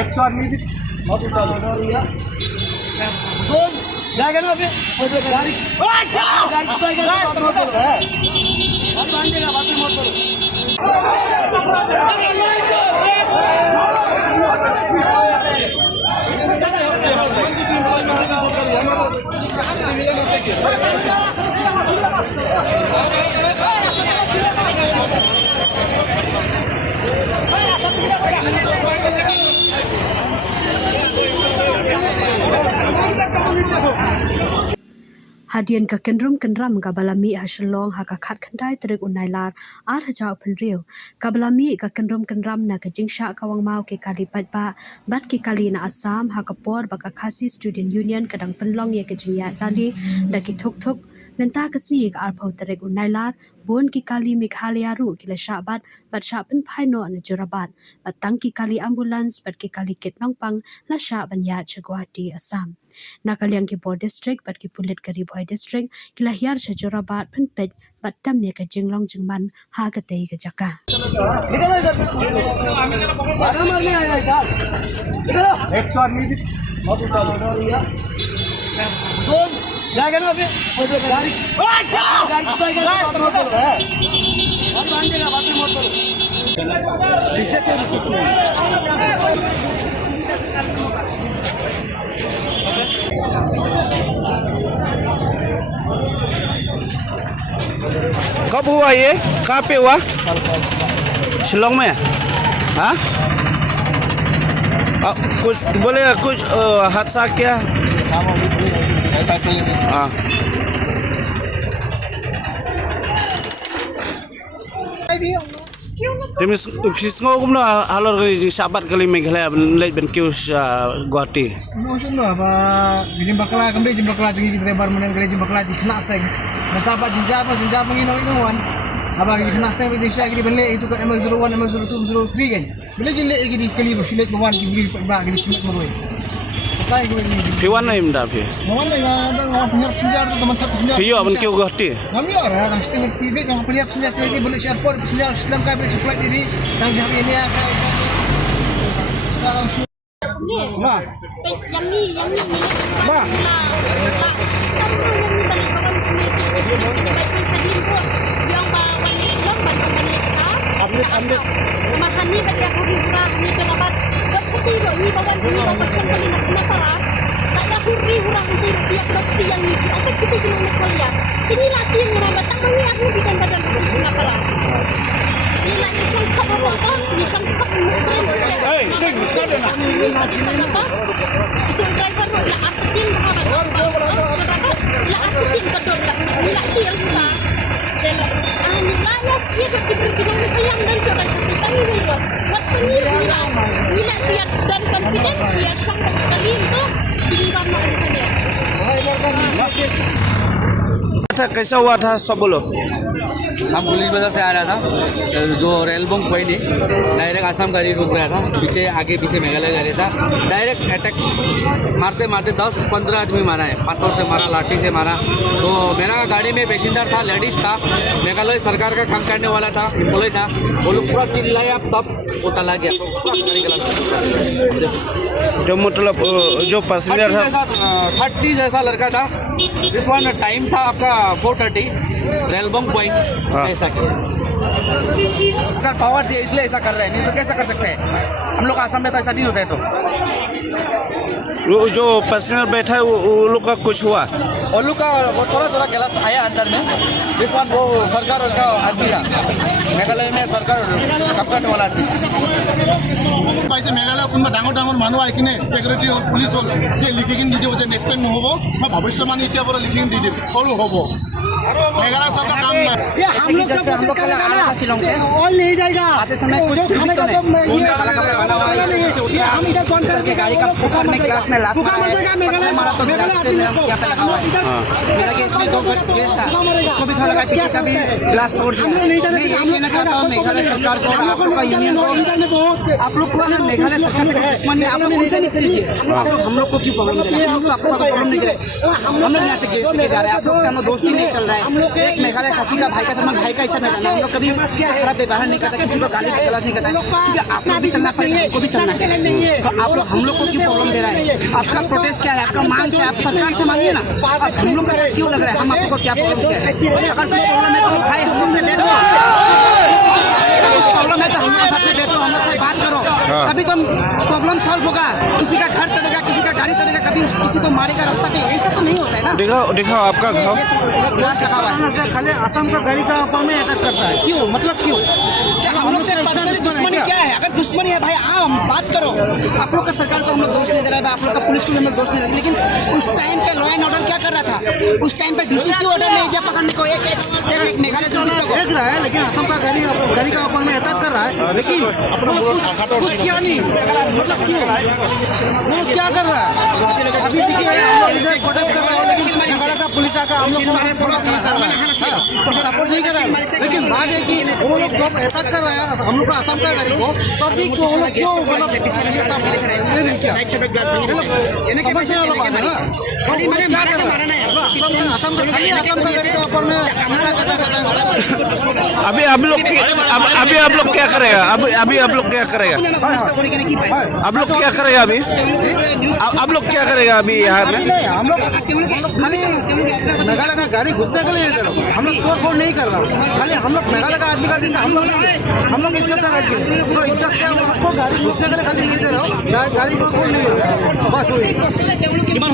एक तो आदमी भी बहुत जाएगा ना अभी गाड़ी Hadian ka kenrum kenram ka balami haslong ha ka khat khandai trek unailar ar hajau phenriu ka balami ka kenrum kenram na ka jingsha ka wangmau ke kali patba bat ke kali na Assam ha ka por ba ka khasi student union kadang penlong ye ke jingya rali da ki thok thok menta ka si ka arphau trek unailar bon ki kali Meghalaya ru ki la shabat bat shapen phaino an jurabat batang ki kali ambulance bat ki kali ketnong pang la sha banya Guwahati Assam Nakaliang ki Bor district bat ki Pulit Kari Bhoi district ki la hiar jurabat pen pet bat tam ne ka jinglong jingman ha ka tei ka jaka एक तो आदमी भी बहुत जाएगा ना अभी गाड़ी कब हुआ ये? कहाँ पे हुआ? शिलोंग में? हाँ? कुछ बोले कुछ हादसा क्या? हाँ Timis fisngau kumno halor kali sabat kali Meghalaya late ben kius Guwahati. Musim lah apa jim bakla kembali jim bakla jadi driver menen kali jim bakla di kena seng. Nanti apa jinjap menginau wan. Apa di kena seng di Indonesia kali beli itu ke ML01 ML02 ML03 kan. Beli jile kali kali bersilat wan di beli bag di silat meroi. Katai kali ni. Piwan na imda pi. Mawan lah yang punya senjata teman-teman senjata. Piyo ben kiu Guwahati. Kami orang yang setengah TV yang punya senjata lagi beli airport senjata Islam kali beli flight diri tang jam ini ya. Ma yang ni Ma Mahani bagi aku hurah ni jerabat buat seperti ni bawan ni bawa sekali nak kenapa lah tak ya hurah dia berarti yang ni apa kita cuma nak kuliah ini latih yang merawat tak mangi aku di badan kenapa lah ini lagi sangkap apa ni sangkap French sing ini lagi sangkap bas itu driver lah artin merawat lah artin kedor lah ini latih yang kita ni layas ia berkira-kira yang dan coba kita ni buat ni nak siap dan confident siap sangat kali itu di rumah saya. अच्छा कैसा हुआ था सब बोलो? हम police बाजार से आ रहा था जो रेलबोंग पॉइंट है डायरेक्ट आसाम गाड़ी रुक रहा था पीछे आगे पीछे मेघालय गाड़ी था डायरेक्ट अटैक मारते मारते 10-15 आदमी मारा है पत्थर से मारा लाठी से मारा तो मेरा गाड़ी में पैसेंजर था लेडीज था मेघालय सरकार का काम करने वाला था एम्प्लॉय था वो लोग पूरा चिल्लाया तब वो चला गया जो मतलब जो पैसेंजर था 30 जैसा लड़का था इस वन टाइम था आपका 4:30 रेलबोंग पॉइंट ऐसा किया पावर दिया इसलिए ऐसा कर रहे हैं नहीं तो कैसा कर सकते हैं हम लोग आसाम में तो ऐसा नहीं होता है तो जो पैसेंजर बैठा है वो लोग का कुछ हुआ? और लोग का थोड़ा गिलास आया अंदर में जिस बार वो सरकार का आदमी था मेघालय में सरकार कपकट वाला आदमी পাইছে মেঘালয় কোনোবা ডাঙৰ মানুহ আহি কিনে ছেক্ৰেটাৰী হ'ল পুলিচ হ'ল যে লিখি কিনে দি দিব যে নেক্সট টাইম নহ'ব মই ভৱিষ্যমানি এতিয়াৰ পৰা লিখি দি দিম সৰু হ'ব मेघालय सरकार काम में ये हम लोग जब हम लोग आ रहा था शिलोंग से ऑल नहीं जाएगा आते समय कुछ खाने का ये हम इधर फोन करके गाड़ी का ऊपर में ग्लास में लात मेघालय मारा तो मेघालय क्या पे लगा हुआ है मेरा केस में 2 केस था उसको भी थोड़ा लगा पीछे भी ग्लास तोड़ दिया हम नहीं जाने हम लोग कहता हूं मेघालय सरकार को आप लोग का यूनियन को इधर में बहुत आप लोग को मेघालय सरकार का दुश्मनी आप लोग उनसे नहीं कीजिए हम लोग को क्यों प्रॉब्लम दे रहे हैं हम लोग आपको प्रॉब्लम नहीं दे रहे हम लोग यहां से केस लेके जा रहे हैं आप लोग से हम दोस्ती नहीं चल रहा रहा है। एक मेघालय खसी का भाई का समान भाई का ऐसा मैदान है। हम लोग कभी खराब व्यवहार नहीं करता, किसी को गाली गलौज नहीं करता, क्योंकि आप लोग भी चलना पड़ेगा, हमको भी चलना है। तो आप लोग हम लोग को क्यों प्रॉब्लम दे रहा है? आपका प्रोटेस्ट क्या है, आपका मांग क्या है? आप सरकार से मांगिए ना। अब हम लोग का क्यों लग रहा है हम आपको क्या प्रॉब्लम क्या है? अगर कुछ प्रॉब्लम है तो भाई हम लोग से बैठो, प्रॉब्लम है तो हम लोग साथ में बैठो, हम लोग से बात करो, तभी तो प्रॉब्लम सॉल्व होगा। किसी का घर तोड़ेगा, किसी का गाड़ी तोड़ेगा, कभी किसी को मारेगा रास्ता पे, ऐसा तो नहीं होता है ना। दिखाओ आपका घाव। ग्लास लगा हुआ है। खाली असम का गाड़ी का ऊपर में अटैक करता है, क्यों? मतलब क्यों? क्या हम लोग से पर्सनली दुश्मनी क्या है? अगर दुश्मनी है भाई आओ हम बात करो। आप लोग का सरकार को हम लोग दोष नहीं दे रहा है, आप लोग का पुलिस को भी हम लोग दोष नहीं दे रहे, लेकिन उस टाइम पे लॉ एंड ऑर्डर क्या कर रहा था? उस टाइम पे डीसी क्यों ऑर्डर नहीं किया पकड़ने को? एक मेघालय से देख रहा है, लेकिन असम का गाड़ी का ऊपर में अटैक कर रहा है, लेकिन कुछ किया नहीं। मतलब क्यों? वो क्या कर रहा है? अभी देखिए प्रोटेस्ट कर रहा है, लेकिन मेघालय का पुलिस आकर हम लोग को फॉलो नहीं कर रहा है, सपोर्ट नहीं कर रहा है। लेकिन बात है कि वो लोग जब अटैक कर रहे हैं हम लोग का असम का गाड़ी को, तब भी वो लोग क्यों मतलब नहीं किया? समस्या वाला बात है ना। क्या कर रहा है? असम का गाड़ी के ऊपर में अभी आप लोग क्या करेगा? अभी आप लोग क्या करेगा? आप लोग क्या करेगा अभी? आप लोग क्या करेगा अभी यहाँ में? हम लोग खाली मेघालय का गाड़ी घुसने के लिए हम लोग तोड़ नहीं कर रहा, खाली हम लोग मेघालय का आदमी का जैसे हम लोग इज्जत कर रहे हैं, तो इज्जत से आपको गाड़ी घुसने के लिए खाली नहीं दे रहा, गाड़ी को तोड़ नहीं दे रहा, बस वही।